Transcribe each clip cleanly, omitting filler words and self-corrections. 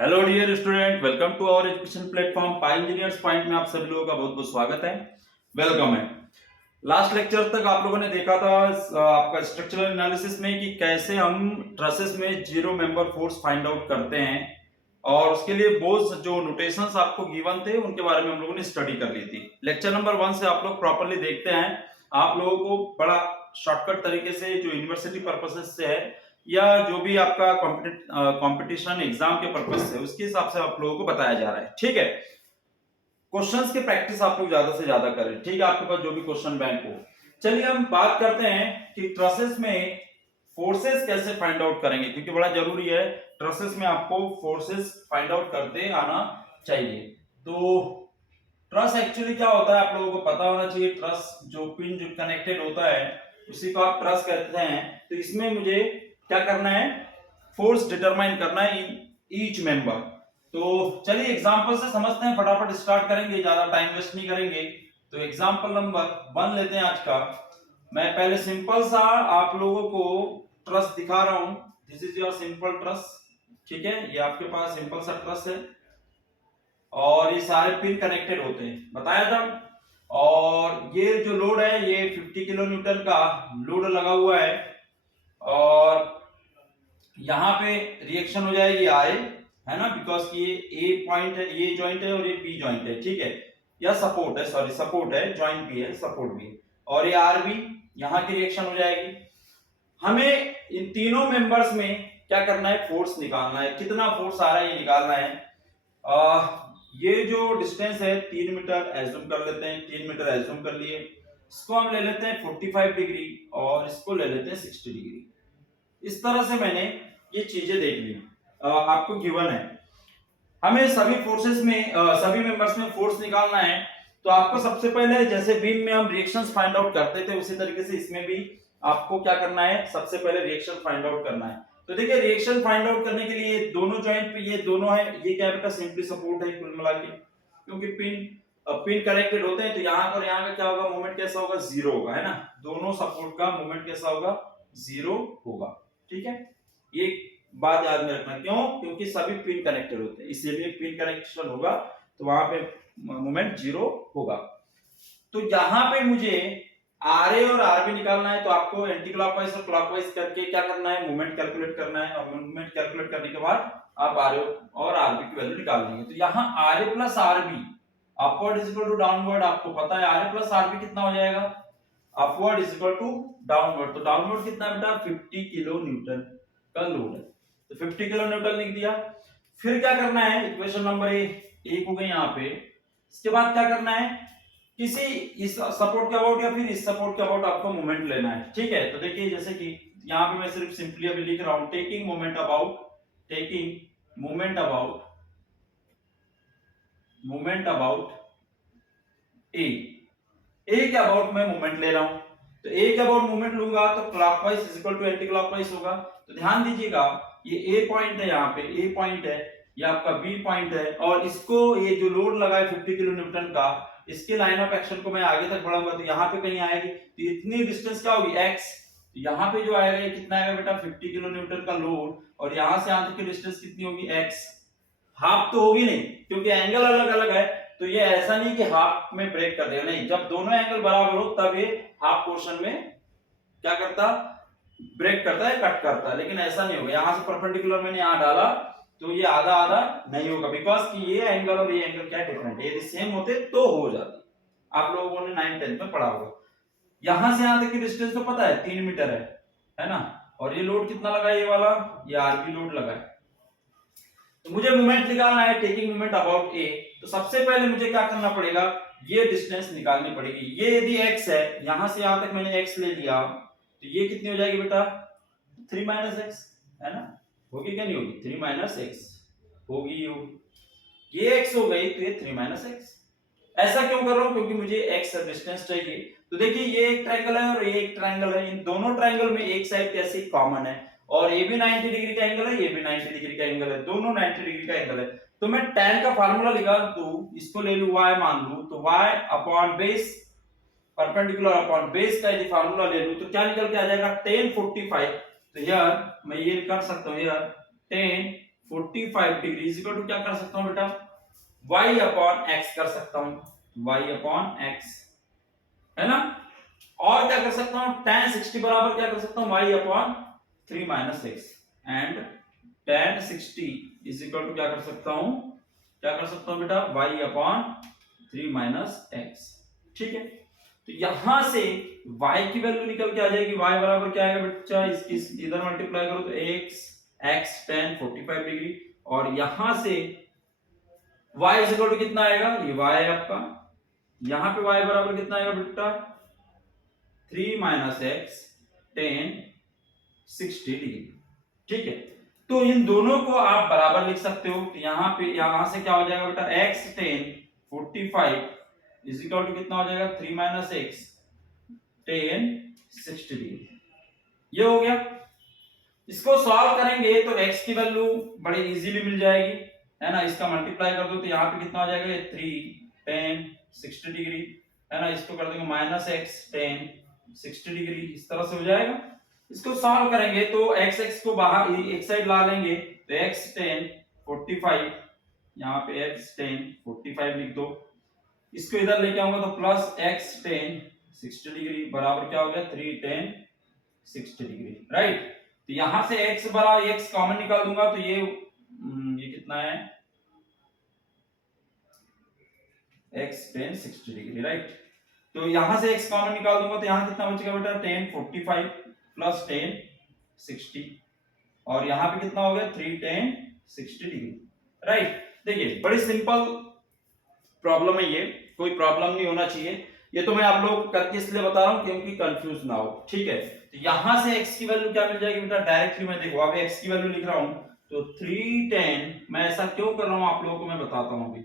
Hello dear student, welcome to our education platform pi engineers point में आप सभी लोगों का बहुत बहुत स्वागत है। वेलकम है। लास्ट लेक्चर तक आप लोगों ने देखा था आपका स्ट्रक्चरल एनालिसिस में कि कैसे हम ट्रसेस में zero member force find out करते हैं और उसके लिए बहुत जो नोटेशंस आपको गिवन थे उनके बारे में हम लोगों ने स्टडी कर ली थी। लेक्चर नंबर 1 से आप लोग प्रॉपर्ली देखते हैं, आप लोगों को बड़ा शॉर्टकट तरीके से जो यूनिवर्सिटी पर्पसेस से है या जो भी आपका कंपटीशन एग्जाम के पर्पस से उसके हिसाब से आप लोगों को बताया जा रहा है। ठीक है, क्वेश्चंस की प्रैक्टिस आप लोग ज्यादा से ज्यादा करें। ठीक है, आपके पास जो भी क्वेश्चन बैंक हो। चलिए हम बात करते हैं कि ट्रसेस में फोर्सेस कैसे फाइंड आउट करेंगे, क्योंकि बड़ा जरूरी है ट्रसेस में आपको फोर्सेस फाइंड आउट करते आना चाहिए। तो ट्रस एक्चुअली क्या होता है आप लोगों को पता होना चाहिए। ट्रस जो पिन जो कनेक्टेड होता है उसी को आप ट्रस कहते हैं। तो इसमें मुझे क्या करना है, फोर्स डिटरमाइन करना है इन ईच मेंबर। तो चलिए एग्जांपल से समझते हैं, फटाफट स्टार्ट करेंगे, ज्यादा टाइम वेस्ट नहीं करेंगे। तो एग्जांपल नंबर 1 लेते हैं आज का। मैं पहले सिंपल सा आप लोगों को ट्रस दिखा रहा हूं। This is your simple truss. ठीक है, ये आपके पास सिंपल सा ट्रस है और ये सारे पिन कनेक्टेड होते हैं, बताया था। और ये जो लोड है ये 50 किलो न्यूटन का लोड लगा हुआ है और यहाँ पे रिएक्शन हो जाएगी आई, है ना, बिकॉज कि ये ए पॉइंट है, ये जॉइंट है और ये बी जॉइंट है। ठीक है, या सपोर्ट है, सॉरी सपोर्ट है, जॉइंट भी है, सपोर्ट भी है। और ये आर बी, यहाँ की रिएक्शन हो जाएगी। हमें इन तीनों मेंबर्स में क्या करना है, फोर्स निकालना है। कितना फोर्स आ रहा है ये निकालना है। ये जो डिस्टेंस है 3 मीटर एज्यूम कर लेते हैं, 3 मीटर एज्यूम कर लिए। इसको हम ले लेते हैं 45 डिग्री और इसको ले लेते हैं 60 डिग्री। इस तरह से मैंने ये चीजें देख ली, आपको गिवन है। हमें सभी फोर्सेस में सभी मेंबर्स में फोर्स निकालना है। तो आपको सबसे पहले जैसे बीम में हम रिएक्शंस फाइंड आउट करते थे उसी तरीके से इसमें भी आपको क्या करना है, सबसे पहले रिएक्शन फाइंड आउट करना है। तो देखिए रिएक्शन फाइंड आउट करने के लिए दोनों जॉइंट पे ये दोनों है, ये क्या बेटा सिंपली सपोर्ट है कुल मिला के, क्योंकि पिन कनेक्टेड होते हैं। तो यहाँ पर यहाँ का क्या होगा, मोमेंट कैसा होगा, जीरो होगा, है ना। दोनों सपोर्ट का मोमेंट कैसा होगा, जीरो होगा। ठीक है, ये बात याद में रखना। क्यों, क्योंकि सभी पिन कनेक्टेड होते हैं, इसीलिए पिन कनेक्शन होगा तो वहां पे मोमेंट जीरो होगा। तो यहाँ पे मुझे आर ए और आर बी निकालना है। तो आपको एंटी क्लॉकवाइज और क्लॉकवाइज करके क्या करना है, मोमेंट कैलकुलेट करना है। और मोमेंट कैलकुलेट करने के बाद आप आर ए और आर बी की वैल्यू निकाल लेंगे। तो यहाँ R A plus R B, upward is equal to downward, आपको पता है R A plus R B कितना हो जाएगा, upward is equal to downward. तो डाउनवर्ड कितना बेटा, 50 किलो न्यूटन का लोड है, तो 50 किलो न्यूटन लिख दिया। फिर क्या करना है, इक्वेशन नंबर एक हो गई यहाँ पे। इसके बाद क्या करना है, किसी इस सपोर्ट के अबाउट या फिर इस सपोर्ट के अबाउट आपको मोमेंट लेना है। ठीक है, तो देखिए जैसे कि यहाँ पे मैं सिर्फ सिंपली अभी लिख रहा हूं, टेकिंग मोमेंट अबाउट ए के अबाउट मैं मोमेंट ले रहा हूं। तो ए के अबाउट मोमेंट लूंगा तो clockwise is equal to anti clockwise होगा। तो ध्यान दीजिएगा ये ए पॉइंट है, यहाँ पे ए पॉइंट है, ये आपका बी पॉइंट है और इसको ये जो लोड लगा है 50 किलो न्यूटन का, इसके लाइन ऑफ एक्शन को मैं आगे तक बढ़ाऊंगा तो यहाँ पे कहीं आएगी। तो इतनी डिस्टेंस क्या होगी, एक्स। तो यहाँ पे जो आएगा ये कितना आएगा बेटा, 50 किलो न्यूटन का लोड, और यहाँ से यहाँ तक की डिस्टेंस कितनी होगी, एक्स। हाफ तो होगी नहीं क्योंकि एंगल अलग अलग है। तो ये ऐसा नहीं कि हाफ में ब्रेक कर देगा, नहीं, जब दोनों एंगल बराबर हो तब ये हाफ पोर्शन में क्या करता, ब्रेक करता है, कट करता है। लेकिन ऐसा नहीं होगा, यहां से परपेंडिकुलर मैंने यहां डाला तो ये आधा आधा नहीं होगा, बिकॉज कि ये एंगल और ये एंगल क्या डिफरेंट है। यदि सेम होते तो हो जाती। आप लोगों ने 9th 10th में पढ़ा होगा। यहां से यहां तक की डिस्टेंस तो पता है 3 मीटर है ना। और ये लोड कितना लगा, ये वाला, ये आरबी लोड लगा है। तो मुझे मोमेंट निकालना है, टेकिंग मोमेंट अबाउट ए। तो सबसे पहले मुझे क्या करना पड़ेगा, ये डिस्टेंस निकालनी पड़ेगी। ये यदि x है, यहां से यहां तक मैंने x ले लिया, तो ये कितनी हो जाएगी बेटा, 3 माइनस एक्स, है ना। होगी क्या, नहीं होगी, 3 माइनस एक्स होगी, ये x हो गई तो ये 3 माइनस एक्स। ऐसा क्यों कर रहा हूं, क्योंकि मुझे x डिस्टेंस चाहिए। तो देखिए ये एक ट्रायंगल है और ये एक ट्रायंगल है, इन दोनों ट्रायंगल में एक साइड कैसी कॉमन है, और ये भी 90 डिग्री का एंगल है, ये भी 90 डिग्री का एंगल है, दोनों 90 डिग्री का एंगल है। तो मैं tan का फार्मूला लगा दूं, इसको ले लूं y मान लूं, तो y upon base, perpendicular upon base का यदि फार्मूला ले लूं तो क्या निकल के आ जाएगा, tan 45। तो यार मैं ये कर सकता हूं, यार tan 45 degree is equal to क्या कर सकता हूं बेटा, y अपॉन x कर सकता हूं, y अपॉन x, है ना। और क्या कर सकता हूं, tan 60 बराबर क्या कर सकता हूं, y upon 3 minus x, and tan 60 is equal to क्या कर सकता हूं, क्या कर सकता हूं बेटा, y अपॉन 3 माइनस x। ठीक है, तो यहां से y की वैल्यू निकल के आ जाएगी, y बराबर क्या आएगा बच्चा, इसकी इधर मल्टीप्लाई करो तो x tan 45 डिग्री, और यहां से y इज इक्वल टू कितना आएगा, ये y है आपका, यहां पे y बराबर कितना आएगा बेटा, 3 माइनस x tan 60 डिग्री। ठीक है, तो इन दोनों को आप बराबर लिख सकते हो, तो यहां से क्या हो जाएगा बेटा, x tan 45 is equal to कितना हो जाएगा, 3 माइनस x tan 60 डिग्री। ये हो गया। इसको सॉल्व करेंगे तो x की वैल्यू बड़ी इजीली मिल जाएगी, है ना। इसका मल्टीप्लाई कर दो तो यहाँ पे कितना हो जाएगा, ये 3 tan 60 डिग्री, है ना। इसको कर देंगे माइनस x tan 60 डिग्री, इस तरह से हो जाएगा। इसको सॉल्व करेंगे तो x को बाहर एक साइड ला लेंगे तो x tan 45, यहाँ पे x tan 45 लिख दो, इसको इधर लेके आऊंगा तो प्लस x tan 60 डिग्री बराबर क्या हो गया, 3 tan 60 डिग्री, राइट। तो यहां से x बराबर x कॉमन निकाल दूंगा तो ये कितना है, x tan 60 डिग्री, राइट। तो यहां से x कॉमन निकाल दूंगा तो यहां कितना बचेगा बेटा, tan 45 प्लस tan 60, और यहां पे कितना हो गया, 3 tan 60 डिग्री, राइट। देखिए बड़ी सिंपल प्रॉब्लम है ये, कोई प्रॉब्लम नहीं होना चाहिए, ये तो मैं आप लोग करके इसलिए बता रहा हूं क्योंकि कंफ्यूज ना हो। ठीक है, तो यहां से x की वैल्यू क्या मिल जाएगी बेटा, डायरेक्टली मैं देखो अभी x की वैल्यू लिख रहा हूं तो 3 tan, मैं ऐसा क्यों कर रहा हूं आप लोगों को मैं बताता हूं अभी,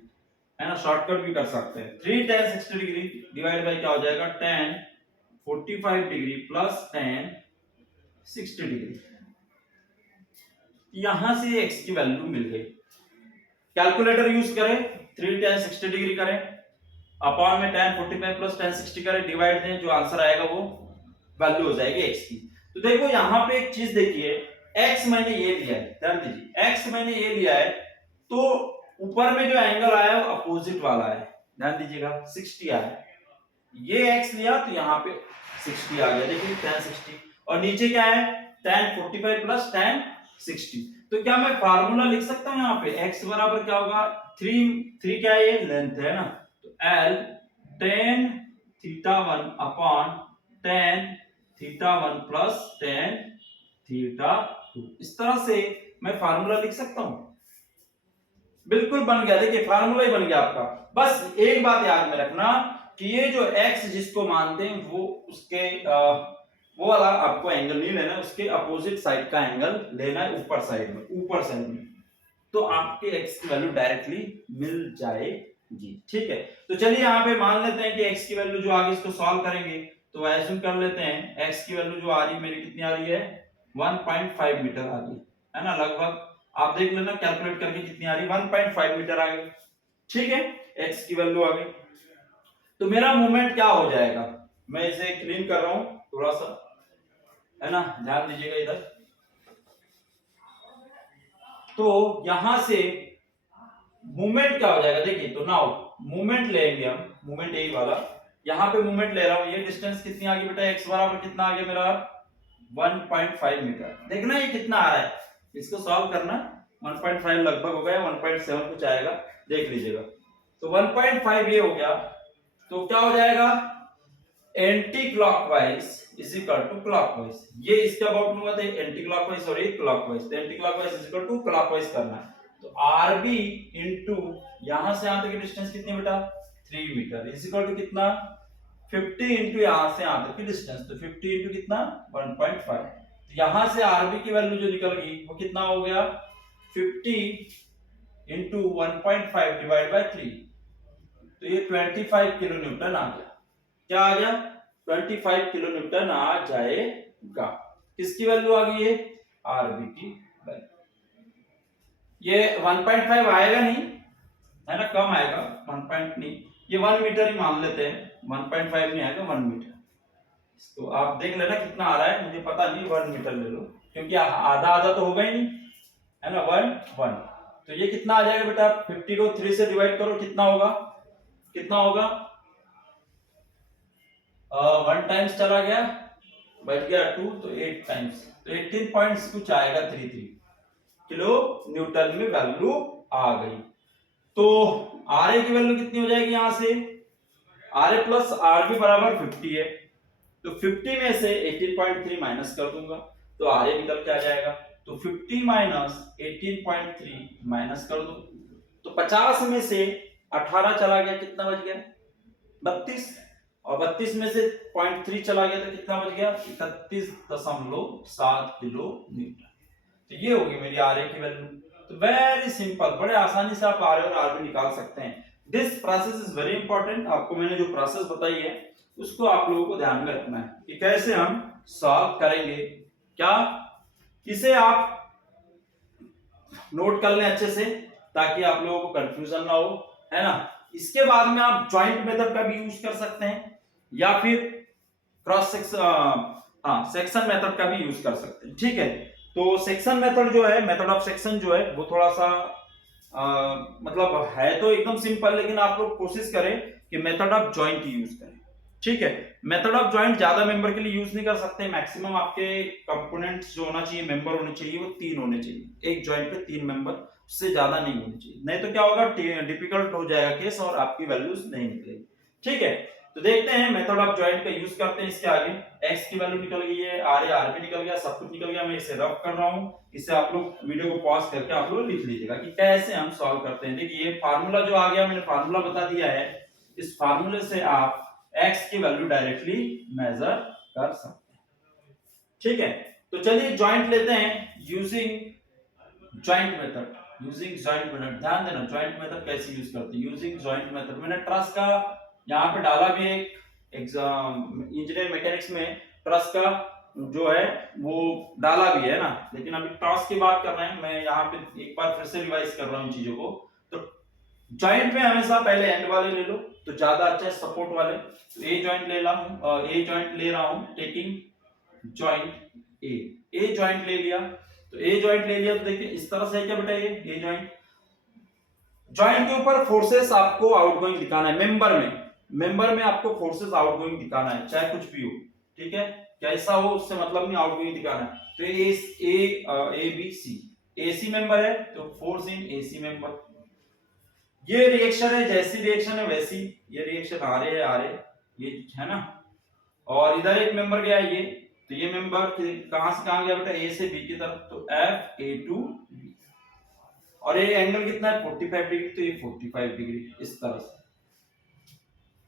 है ना, शॉर्टकट भी कर सकते हैं। 3 tan 60 डिग्री डिवाइड बाय क्या हो जाएगा, tan 45 degree plus tan 60 degree. यहां से x की वैल्यू मिल गई, कैलकुलेटर यूज करें, 3 tan 60 डिग्री करें, अपॉन में tan 45 प्लस tan 60 करें, डिवाइड दें, जो आंसर आएगा वो वैल्यू हो जाएगी x की। तो देखो यहाँ पे एक चीज देखिए, x मैंने ये लिया है, ध्यान दीजिए x मैंने ये लिया है, तो ऊपर में जो एंगल आया है वो अपोजिट वाला है, ध्यान दीजिएगा 60 आया, ये x लिया तो यहाँ पे 60 आ गया, देखिए tan 60, और नीचे क्या है, tan 45 प्लस tan 60। तो क्या मैं फार्मूला लिख सकता हूँ यहाँ पे, x बराबर क्या होगा, 3 क्या है, ये लेंथ है ना, तो L tan theta 1 upon tan theta 1 plus tan theta 2, इस तरह से मैं फार्मूला लिख सकता हूं। बिल्कुल बन गया, देखिए फार्मूला ही बन गया आपका। बस एक बात याद में रखना कि ये जो x जिसको मानते हैं वो उसके वो वाला आपको एंगल नहीं लेना है, उसके अपोजिट साइड का एंगल लेना है, ऊपर साइड में, तो आपके x की वैल्यू डायरेक्टली मिल जाएगी। ठीक है, तो चलिए यहाँ पे मान लेते हैं कि x की वैल्यू जो आगे इसको सॉल्व करेंगे तो एज्यूम कर लेते हैं x की वैल्यू जो आ रही है मेरी कितनी आ रही है, 1.5 मीटर आ रही है ना, लगभग आप देख लेना कैलकुलेट करके कितनी आ रही है, 1.5 मीटर आ गई। ठीक है, x की वैल्यू आ गई, तो मेरा मूवमेंट क्या हो जाएगा, मैं इसे क्लीन कर रहा हूं थोड़ा सा, है ना, ध्यान दीजिएगा इधर। तो यहां से मूवमेंट क्या हो जाएगा, देखिए तो नाउ मूवमेंट लेंगे हम, मूवमेंट यही वाला, यहां पे मूवमेंट ले रहा हूं, ये डिस्टेंस कितनी आ गई बेटा, x बराबर कितना आ गया मेरा 1.5 मीटर। देखना ये कितना आ रहा है, इसको सॉल्व करना, 1.5 लगभग हो गया, 1.7 कुछ आएगा, देख लीजिएगा। तो 1.5 ये हो गया, तो क्या हो जाएगा, anti clockwise is equal to clockwise, ये इसके अबाउट में हुआ था, एंटी क्लॉकवाइज और एक क्लॉकवाइज, तो anti clockwise is equal to clockwise करना है। तो RB इनटू यहां से यहां तक की डिस्टेंस कितनी बेटा, 3 मीटर इज इक्वल टू कितना, 50 इंटू यहां से यहां तक की डिस्टेंस, तो 50 इंटू कितना 1.5, तो यहां से RB की वैल्यू जो निकल गई वो कितना हो गया, 50 इंटू 1.5 डिवाइड बाय 3, तो ये 25 किलो न्यूटन आ गया, क्या आ गया, 25 किलो न्यूटन आ जाएगा। किसकी वैल्यू आ गई है, RB की वैल्यू। ये 1.5 आएगा नहीं, है ना, कम आएगा, 1 नहीं, ये 1 मीटर ही मान लेते हैं, 1.5 नहीं आएगा, 1 मीटर। तो आप देख लेना कितना आ रहा है, मुझे पता नहीं, 1 मीटर ले लो, क्योंकि आधा आधा तो होगा ही नहीं, है ना, 1 1। तो ये कितना आ जाएगा बेटा, 50 को 3 से डिवाइड करो, कितना होगा, कितना होगा, 1 टाइम्स चला गया, बच गया 2, तो 8 टाइम्स, तो 18 पॉइंट्स कुछ आएगा 33 किलो न्यूटन में वैल्यू आ गई। तो आर ए की वैल्यू कितनी हो जाएगी, यहां से R A plus R B बराबर 50 है, तो 50 में से 18.3 माइनस कर दूंगा, तो आर ए निकल के आ जाएगा। तो 50 माइनस 18.3 माइनस कर दो, तो 50 में से 18 चला गया, कितना बच गया, 32, और 32 में से 0.3 चला गया तो कितना बच गया, 31.7 किलो न्यूटन। तो ये होगी मेरी आर ए की वैल्यू। तो वेरी सिंपल, बड़े आसानी से आप आर ए और आर बी निकाल सकते हैं। This process is very important. आपको मैंने जो प्रोसेस बताई है उसको आप लोगों को ध्यान में रखना है कि कैसे हम सॉल्व करेंगे। क्या, इसे आप नोट कर लें अच्छे से ताकि आप लोगों को कंफ्यूजन ना हो, है ना। इसके बाद में आप जॉइंट मेथड का भी यूज कर सकते हैं या फिर क्रॉस सेक्शन मेथड का भी यूज कर सकते हैं, ठीक है। तो सेक्शन मेथड जो है, मेथड ऑफ सेक्शन जो है वो थोड़ा सा मतलब है तो एकदम सिंपल, लेकिन आप लोग कोशिश करें कि मेथड ऑफ जॉइंट यूज करें, ठीक है। मेथड ऑफ जॉइंट ज्यादा मेंबर के लिए यूज नहीं कर सकते। मैक्सिमम आपके कंपोनेंट्स जो होना चाहिए, मेंबर होने चाहिए, वो 3 होने चाहिए। एक जॉइंट पे 3 मेंबर, उससे ज्यादा नहीं होने चाहिए, नहीं तो क्या होगा, डिफिकल्ट हो जाएगा केस और आपकी वैल्यूज नहीं निकलेगी, ठीक है। तो देखते हैं मेथड ऑफ जॉइंट का यूज करते हैं। इसके आगे x की वैल्यू निकल गई है, आर ए आर बी निकल गया, सब कुछ निकल गया। मैं इसे रफ कर रहा हूं, इसे आप लोग वीडियो को पॉज करके आप लोग लिख लीजिएगा कि कैसे हम सॉल्व करते हैं। देखिए ये फार्मूला जो आ गया, मैंने फार्मूला बता दिया है, इस फार्मूले से आप x की वैल्यू डायरेक्टली मेजर कर सकते हैं, ठीक है। तो चलिए जॉइंट लेते हैं using joint method. Using joint method, ध्यान देना जॉइंट मेथड कैसे यूज करते हैं। यूजिंग जॉइंट मेथड मैंने ट्रस का यहाँ पे डाला भी, एक एग्जाम इंजीनियर मैकेनिक्स में ट्रस का जो है वो डाला भी है ना, लेकिन अभी टॉस की बात कर रहे हैं। मैं यहाँ पे एक बार फिर से रिवाइज कर रहा हूँ चीजों को। तो जॉइंट में हमेशा पहले एंड वाले ले लो तो ज्यादा अच्छा है, सपोर्ट वाले। तो ए जॉइंट ले रहा हूँ, ए जॉइंट ले रहा हूँ, टेकिंग जॉइंट ए जॉइंट ले लिया। तो ए जॉइंट ले लिया तो देखिए इस तरह से है क्या बेटा, ये जॉइंट, जॉइंट के ऊपर फोर्सेस आपको आउटगोइंग दिखाना है। मेंबर में आपको फोर्सेस आउटगोइंग दिखाना है, चाहे कुछ भी हो, ठीक है, कैसा हो उससे मतलब नहीं, आउटगोइंग दिखाना है। तो A B C, AC member है तो फोर्स इन एसी मेंबर। ये रिएक्शन है, जैसी रिएक्शन है वैसी ये रिएक्शन आ रहे ये है ना। और इधर एक मेंबर गया ये, तो ये मेंबर कहां से कहां गया बेटा, ए से बी की तरफ, तो एफ ए टू बी। और ये एंगल कितना है 45 डिग्री, तो ये 45 डिग्री इस तरह से।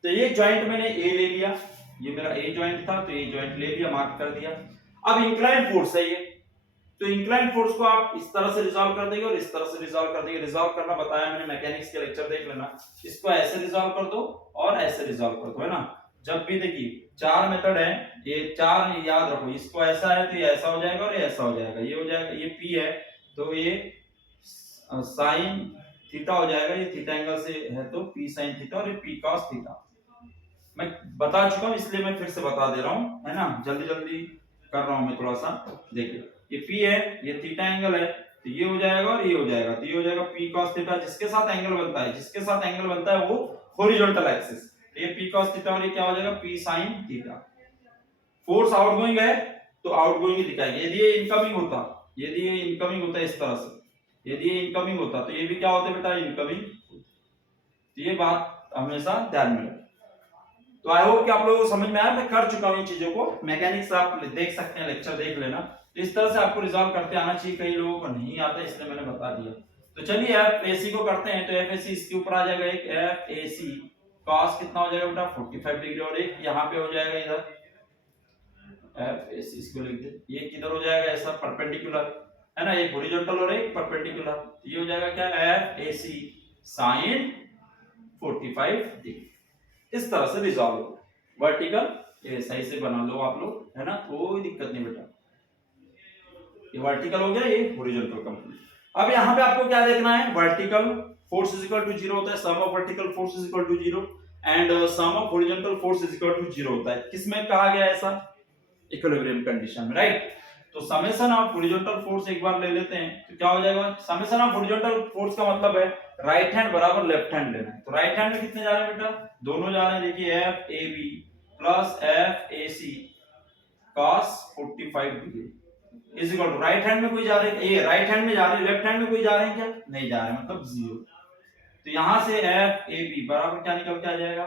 तो ये जॉइंट मैंने ए ले लिया, ये मेरा ए जॉइंट था, तो ए जॉइंट ले लिया, मार्क कर दिया। अब इंक्लाइन फोर्स है ये, तो इंक्लाइन फोर्स को आप इस तरह से रिजॉल्व कर देंगे और इस तरह से रिजॉल्व कर देंगे। रिजॉल्व करना बताया मैंने मैकेनिक्स के लेक्चर, देख लेना। इसको ऐसे रिजॉल्व कर दो और ऐसे रिजॉल्व कर दो, है ना। जब भी देखिए 4 मेथड है, ये 4 याद रखो, इसको ऐसा है तो ये ऐसा हो जाएगा और ये ऐसा हो जाएगा, ये हो जाएगा, ये पी है तो ये साइन थीटा हो जाएगा, ये थीटा एंगल से है तो पी साइन थीटा, और ये पी कॉस थीटा। मैं बता चुका हूं इसलिए मैं फिर से बता दे रहा हूं, है ना, जल्दी जल्दी कर रहा हूं मैं थोड़ा सा। देखिए ये पी है, ये थीटा एंगल है, तो ये हो जाएगा और ये हो जाएगा, तो ये हो जाएगा पी कॉस थीटा। जिसके साथ एंगल बनता है, जिसके साथ एंगल बनता है वो हॉरिजॉन्टल एक्सिस, तो ये पी कॉस थीटा और ये क्या हो जाएगा P sine theta. Force outgoing है तो आउटगोइंग ही दिखाएगा। यदि ये इनकमिंग होता, यदि ये इनकमिंग होता इस तरह से, यदि ये इनकमिंग होता तो ये भी क्या होता बेटा, इनकमिंग। तो ये बात हमेशा ध्यान में रखें। तो आई होप कि आप लोगों को समझ में आया, मैं कर चुका हूं इन चीजों को। मैकेनिक्स आप देख सकते हैं, लेक्चर देख लेना। तो इस तरह से आपको रिजॉल्व करते आना चाहिए, कई लोगों को नहीं आता इसलिए मैंने बता दिया। तो चलिए एफ ए सी को करते हैं। तो एफ ए सी इसके ऊपर आ जाएगा, एक एफ ए सी कॉस कितना हो जाएगा बेटा 45 डिग्री, और एक यहाँ पे हो जाएगा इधर एफ ए सी, इसको लिख दे, ये किधर हो जाएगा ऐसा परपेंडिकुलर, है ना, एक हॉरिजॉन्टल और एक परपेंडिकुलर। ये हो जाएगा क्या F A C sine 45 degree. इस तरह से रिजॉल्व हो। वर्टिकल ये सही से बना लो आप लोग, है ना, कोई दिक्कत नहीं बेटा। ये वर्टिकल हो गया, ये हॉरिजॉन्टल कंप्लीट। अब यहाँ पे आपको क्या देखना है, vertical force is equal to 0 होता है, sum of vertical force is equal to 0 and sum of horizontal force is equal to 0 होता है। किसमें कहा गया ऐसा, इक्विलिब्रियम कंडीशन में, राइट। तो समेशन ऑफ हॉरिजॉन्टल फोर्स एक बार ले लेते हैं, तो क्या हो जाएगा, समेशन ऑफ हॉरिजॉन्टल फोर्स का मतलब है राइट हैंड बराबर लेफ्ट हैंड लेना है। तो राइट हैंड में कितने जा रहे हैं बेटा, दोनों जा रहे हैं, देखिए F A B plus F A C cos 45 degree is equal to right hand में कोई जा रहे हैं, ये राइट हैंड में जा रहे हैं, लेफ्ट हैंड में कोई जा रहे हैं क्या, नहीं जा रहे हैं, मतलब जीरो। तो यहां से एफ ए बी बराबर क्या निकल के आ जाएगा,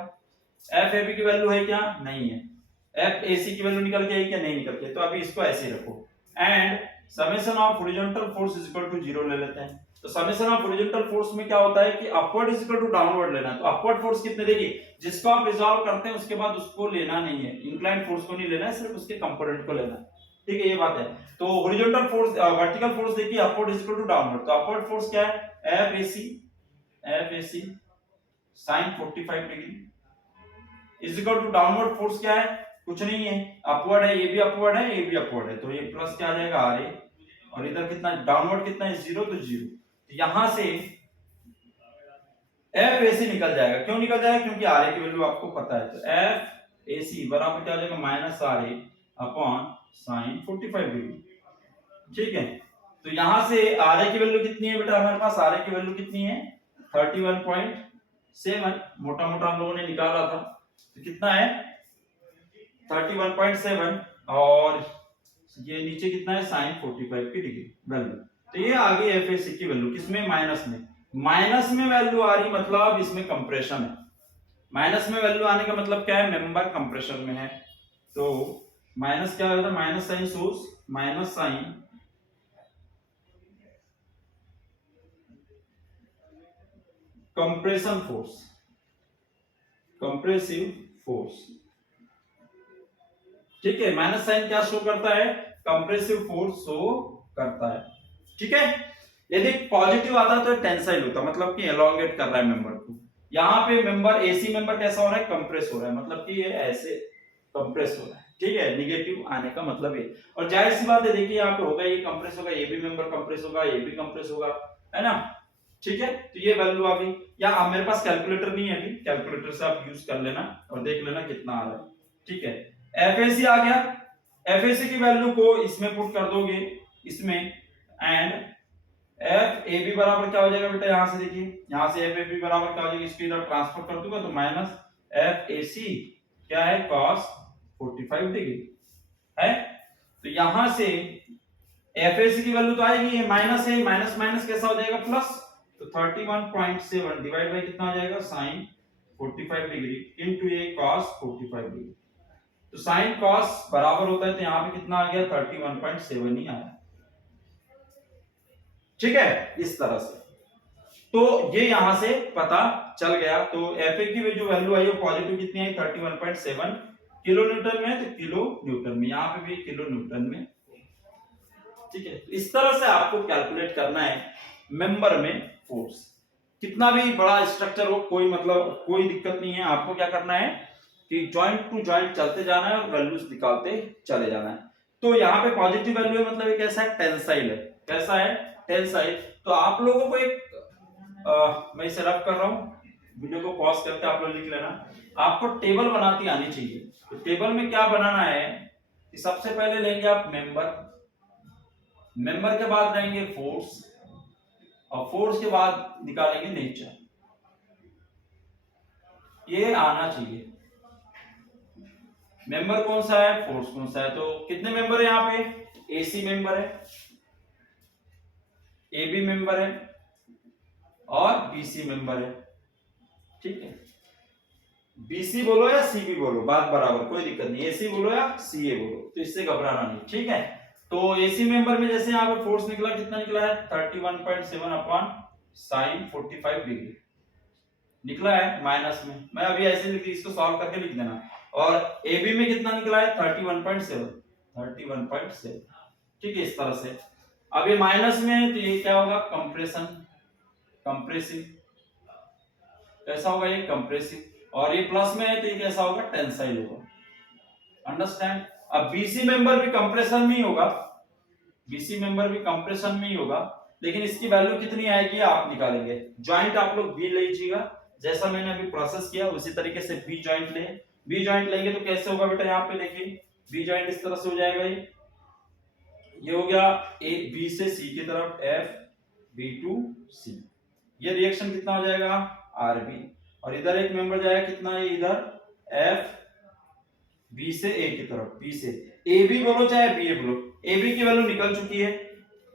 एफ ए बी की वैल्यू है क्या, नहीं है, एफ ए सी की वैल्यू निकल के आई क्या, नहीं निकल के, तो अभी इसको ऐसे ही रखो and summation of horizontal force is equal to zero ले लेते हैं। तो समेशन ऑफ हॉरिजॉन्टल फोर्स में क्या होता है कि upward is equal to downward लेना है। तो अपवर्ड फोर्स कितने, देखिए जिसको आप रिजॉल्व करते हैं उसके बाद उसको लेना नहीं है, इंक्लाइंड फोर्स को नहीं लेना है, सिर्फ उसके कंपोनेंट को लेना है, ठीक है, ये बात है। तो हॉरिजॉन्टल फोर्स वर्टिकल फोर्स देखिए upward is equal to downward, तो अपवर्ड फोर्स क्या है, F A C sin 45 degree is equal to downward force क्या है, कुछ नहीं है, अपवर्ड है, ये भी अपवर्ड है, ये भी अपवर्ड है, तो ये प्लस क्या आ जाएगा आर ए, और इधर कितना डाउनवर्ड कितना है, जीरो, तो जीरो। तो यहां से एफ ए सी निकल जाएगा, क्यों निकल जाएगा, क्योंकि आर ए की वैल्यू आपको पता है। तो एफ ए सी बराबर क्या हो जाएगा, minus R A upon sine 45 degree, ठीक है। तो यहां से आर ए की वैल्यू कितनी है बेटा, हमारे पास आर ए की वैल्यू कितनी है 31.7, मोटा मोटा हम लोगों ने निकाला था, तो कितना है 31.7, और ये नीचे कितना है sin 45 की डिग्री वैल्यू। तो ये आ गई एफ ए सी की वैल्यू, किसमें, माइनस में वैल्यू आ रही, मतलब इसमें कंप्रेशन है, माइनस में वैल्यू आने का मतलब क्या है, मेंबर कंप्रेशन में है। तो माइनस क्या होता है, minus sign source, minus sign compression force, compressive force, ठीक है, माइनस साइन क्या शो करता है, कंप्रेसिव फोर्स शो करता है, ठीक है। यदि पॉजिटिव आता है तो टेंसाइल होता है, मतलब कि एलोंगेट कर रहा है मेंबर को। यहाँ पे मेंबर एसी मेंबर कैसा हो रहा है, कंप्रेस हो रहा है, मतलब कि ये ऐसे कंप्रेस हो रहा है, ठीक है, निगेटिव आने का मतलब ये। और जाहिर सी बात है, देखिए यहाँ पे होगा, ये कंप्रेस होगा, ये भी मेंबर कंप्रेस होगा, ये भी कंप्रेस होगा, है ना, ठीक है। तो ये वैल्यू आ गई, या अब मेरे पास कैलकुलेटर नहीं है अभी, कैलकुलेटर से आप यूज कर लेना और देख लेना कितना आ रहा है, ठीक है। एफएसी आ गया, एफएसी की वैल्यू को इसमें पुट कर दोगे इसमें, एंड एफ ए बी बराबर क्या हो जाएगा बेटा, यहां से देखिए, यहां से एफ ए बी बराबर क्या हो जाएगा, इसको इधर ट्रांसफर कर दूंगा, तो माइनस एफ ए सी क्या है, cos 45 डिग्री है। तो यहां से एफ ए सी की वैल्यू तो आएगी, ये माइनस है, माइनस माइनस कैसा हो जाएगा, प्लस, तो 31.7 डिवाइड बाय कितना हो जाएगा, sin 45 डिग्री इनटू ये cos 45 डिग्री। तो sin cos बराबर होता है, तो यहां पे कितना आ गया, 31.7 ही आया, ठीक है, इस तरह से। तो ये यहां से पता चल गया। तो एफ ए की जो वैल्यू आई वो पॉजिटिव कितनी आई, 31.7 किलो न्यूटन में, तो किलो न्यूटन में, यहां पे भी किलो न्यूटन में, ठीक है। इस तरह से आपको कैलकुलेट करना है मेंबर में फोर्स, कितना भी बड़ा स्ट्रक्चर हो, कोई मतलब कोई दिक्कत नहीं है, आपको क्या करना है कि जॉइंट टू जॉइंट चलते जाना है और वैल्यूज निकालते चले जाना है। तो यहाँ पे पॉजिटिव वैल्यू है, मतलब ये कैसा है, टेंसाइल है, कैसा है, टेंसाइल। तो आप लोगों को एक मैं इसे रब कर रहा हूँ, वीडियो को पॉज करके आप लोग लिख लेना, आपको टेबल बनाती आनी चाहिए। तो टेबल में क्या बनाना है कि सबसे पहले लेंगे आप मेंबर, मेंबर के बाद लेंगे फोर्स, और फोर्स के बाद निकालेंगे नेचर, ये आना चाहिए। मेंबर कौन सा है, फोर्स कौन सा है। तो कितने मेंबर है यहाँ पे, एसी मेंबर है, एबी मेंबर है और बीसी मेंबर है, ठीक है। बीसी बोलो या सीबी बोलो, बात बराबर, कोई दिक्कत नहीं, एसी बोलो या सीए बोलो, तो इससे घबराना नहीं, ठीक है। तो एसी मेंबर में जैसे यहाँ पे फोर्स निकला, कितना निकला है, 31.7 अपॉन sin 45 डिग्री निकला है, माइनस में, मैं अभी ऐसे लिख, इसको सॉल्व करके लिख देना। और एबी में कितना निकला है, 31.7, ठीक है, इस तरह से। अब ये माइनस में है, तो ये क्या होगा, कंप्रेशन, कंप्रेसिव, कैसा होगा ये, कंप्रेसिव। और ये प्लस में है, तो ये कैसा होगा, टेंसाइल होगा, अंडरस्टैंड। अब बीसी मेंबर भी कंप्रेशन में ही होगा, बीसी मेंबर भी कंप्रेशन में ही होगा, लेकिन इसकी वैल्यू कितनी आएगी आप निकालेंगे। जॉइंट आप लोग बी लीजिएगा, जैसा मैंने अभी प्रोसेस किया उसी तरीके से बी जॉइंट ले, बी जॉइंट लेंगे तो कैसे होगा बेटा, यहाँ पे देखिए बी जॉइंट इस तरह से हो जाएगा, ये हो गया ए बी से सी की तरफ एफ बी टू सी, ये रिएक्शन कितना हो जाएगा आर बी, और इधर एक मेंबर जाएगा कितना है इधर एफ बी से ए की तरफ, बी से ए बी बोलो चाहे बी ए बोलो, ए बी की वैल्यू निकल चुकी है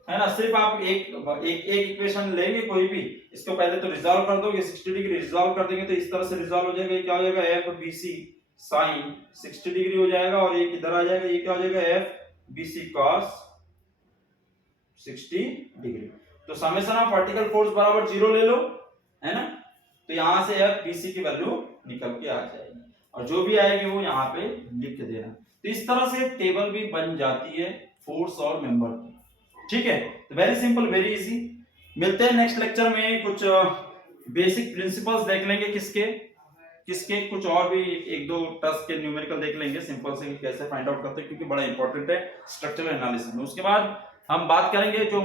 ना। सिर्फ आप एक इक्वेशन लेंगे कोई भी, इसको पहले तो रिजॉल्व कर दोगे, 60 डिग्री रिजॉल्व कर देंगे तो इस तरह से रिजॉल्व हो जाएगा, ये क्या हो जाएगा F B C sine 60 degree हो जाएगा, और ये किधर आ जाएगा, ये क्या हो जाएगा F B C cos 60 degree. तो समेशन ऑफ वर्टिकल फोर्स बराबर 0 ले लो, है ना, तो यहां से एफ बी सी की वैल्यू निकल के आ जाएगी, और जो भी आएगी वो यहाँ पे लिख देना। तो इस तरह से टेबल भी बन जाती है फोर्स और मेंबर की, ठीक है। तो वेरी सिंपल, वेरी इजी। मिलते हैं नेक्स्ट लेक्चर में, कुछ बेसिक प्रिंसिपल्स देख लेंगे किसके कुछ और भी एक दो टर्म्स के न्यूमेरिकल देख लेंगे सिंपल से, कैसे फाइंड आउट करते हैं, क्योंकि बड़ा इंपॉर्टेंट है स्ट्रक्चरल एनालिसिस में। उसके बाद हम बात करेंगे जो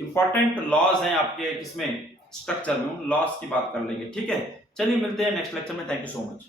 इंपॉर्टेंट लॉज हैं आपके किसमें स्ट्रक्चर में, उन लॉज की बात कर लेंगे, ठीक है। चलिए मिलते हैं नेक्स्ट लेक्चर में, थैंक यू सो मच।